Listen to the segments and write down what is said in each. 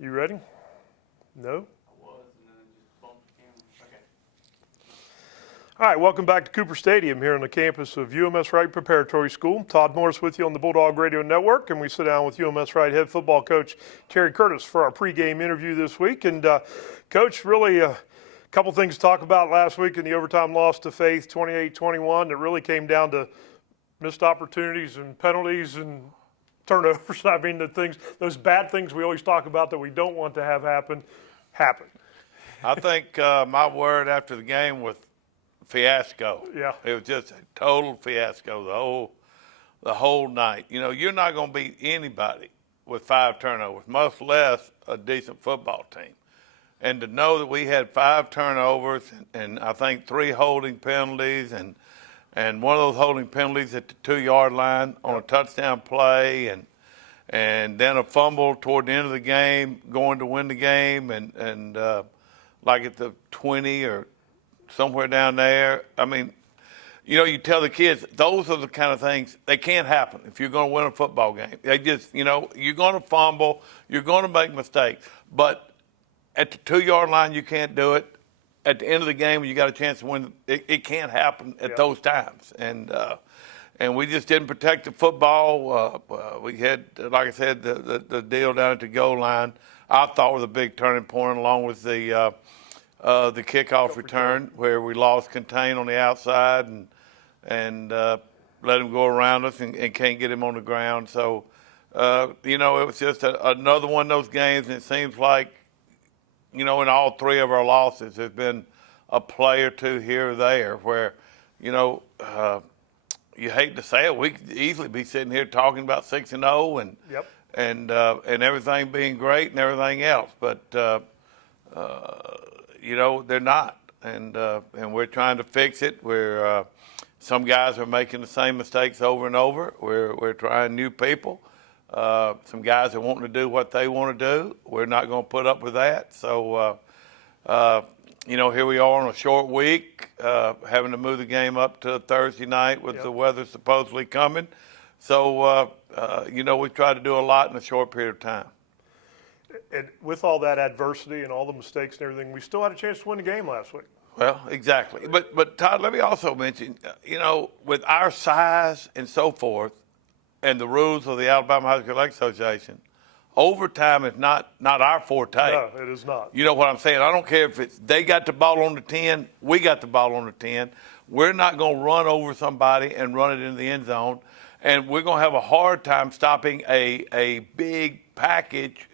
You ready? No? I was, and then I just bumped the camera. Okay. All right, welcome back to Cooper Stadium here on the campus of UMS-Wright Preparatory School. Todd Morris with you on the Bulldog Radio Network, and we sit down with UMS-Wright head football coach Terry Curtis for our pregame interview this week. And Coach, really a couple things to talk about last week in the overtime loss to Faith, 28-21. That really came down to missed opportunities and penalties and turnovers. I mean, those bad things we always talk about that we don't want to have happen, happened. I think my word after the game was fiasco. Yeah. It was just a total fiasco the whole night. You know, you're not going to beat anybody with 5 turnovers, much less a decent football team. And to know that we had 5 turnovers and I think 3 holding penalties and one of those holding penalties at the 2-yard line on a touchdown play and then a fumble toward the end of the game going to win the game and like at the 20 or somewhere down there. I mean, you know, you tell the kids, those are the kind of things, they can't happen if you're going to win a football game. They just, you know, you're going to fumble, you're going to make mistakes. But at the 2-yard line, you can't do it. At the end of the game, when you got a chance to win, it can't happen at those times. And we just didn't protect the football. We had, like I said, the deal down at the goal line, I thought was a big turning point, along with the kickoff return where we lost contain on the outside and let him go around us and can't get him on the ground. So, you know, it was just another one of those games, and it seems like, you know, in all 3 of our losses, there's been a play or 2 here or there where, you know, you hate to say it, we could easily be sitting here talking about 6-0 and everything being great and everything else, but you know, they're not, and we're trying to fix it. We're some guys are making the same mistakes over and over. We're trying new people. Some guys are wanting to do what they want to do. We're not going to put up with that. So, you know, here we are on a short week, having to move the game up to Thursday night with the weather supposedly coming. So, you know, we've tried to do a lot in a short period of time. And with all that adversity and all the mistakes and everything, we still had a chance to win the game last week. Well, exactly. But Todd, let me also mention, you know, with our size and so forth, and the rules of the Alabama High School Athletic Association, overtime is not our forte. No, it is not. You know what I'm saying? I don't care if it's they got the ball on the 10, we got the ball on the 10. We're not going to run over somebody and run it into the end zone, and we're going to have a hard time stopping a big package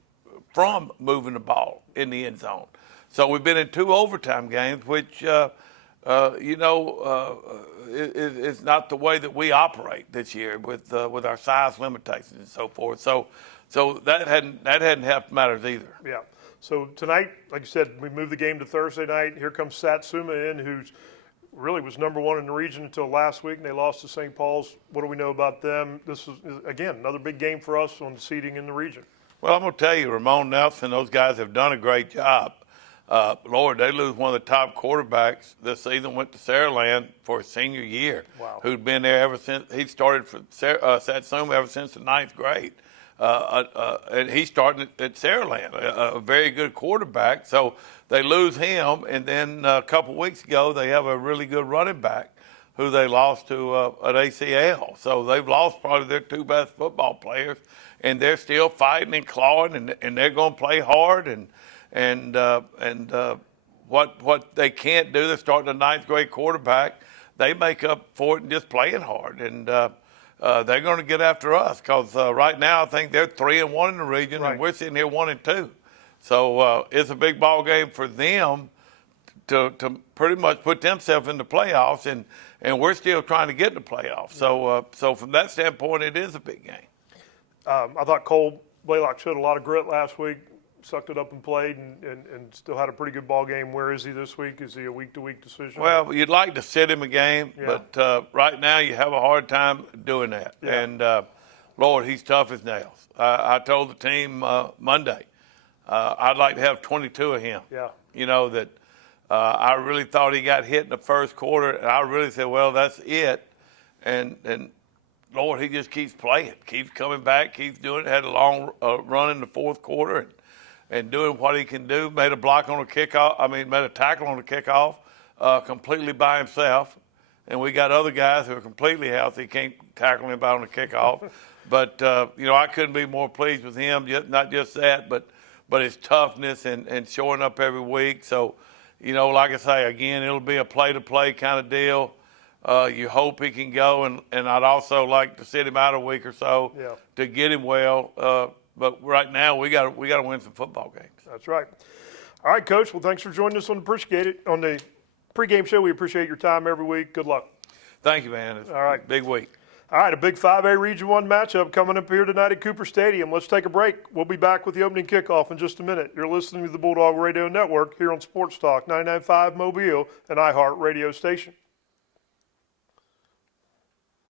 from moving the ball in the end zone. So we've been in 2 overtime games, which, you know, is not the way that we operate this year with our size limitations and so forth. So that hadn't helped matters either. Yeah. So tonight, like you said, we moved the game to Thursday night. Here comes Satsuma in, who's really was number 1 in the region until last week, and they lost to St. Paul's. What do we know about them? This is, again, another big game for us on seeding in the region. Well, I'm going to tell you, Ramon Nelson, those guys have done a great job. Lord, they lose one of the top quarterbacks this season, went to Saraland for his senior year, who'd been there ever since. He started for Satsuma ever since the 9th grade. And he started at Saraland, a very good quarterback. So they lose him, and then a couple weeks ago they have a really good running back who they lost to an ACL. So they've lost probably their 2 best football players, and they're still fighting and clawing, and they're going to play hard. And what they can't do, they're starting a 9th grade quarterback. They make up for it and just playing hard. And they're going to get after us because right now I think they're 3-1 in the region, and we're sitting here 1-2. So it's a big ball game for them to pretty much put themselves in the playoffs, and we're still trying to get in the playoffs. So from that standpoint, it is a big game. I thought Cole Blaylock showed a lot of grit last week, sucked it up and played, and still had a pretty good ball game. Where is he this week? Is he a week-to-week decision? Well, you'd like to sit him a game, but right now you have a hard time doing that. Yeah. And, Lord, he's tough as nails. I told the team Monday I'd like to have 22 of him. Yeah. You know, that I really thought he got hit in the first quarter, and I really said, well, that's it. And Lord, he just keeps playing, keeps coming back, keeps doing it. Had a long run in the fourth quarter, and doing what he can do. Made a block on a kickoff. Made a tackle on the kickoff completely by himself. And we got other guys who are completely healthy, can't tackle anybody on the kickoff. But, I couldn't be more pleased with him, not just that, but his toughness and showing up every week. So, like I say, again, it'll be a play-to-play kind of deal. You hope he can go, and I'd also like to sit him out a week or so to get him well. But right now, we got to win some football games. That's right. All right, Coach. Well, thanks for joining us on the pregame show. We appreciate your time every week. Good luck. Thank you, man. It's All right. a big week. All right, a big 5A Region 1 matchup coming up here tonight at Cooper Stadium. Let's take a break. We'll be back with the opening kickoff in just a minute. You're listening to the Bulldog Radio Network here on Sports Talk 99.5 Mobile and iHeart Radio Station.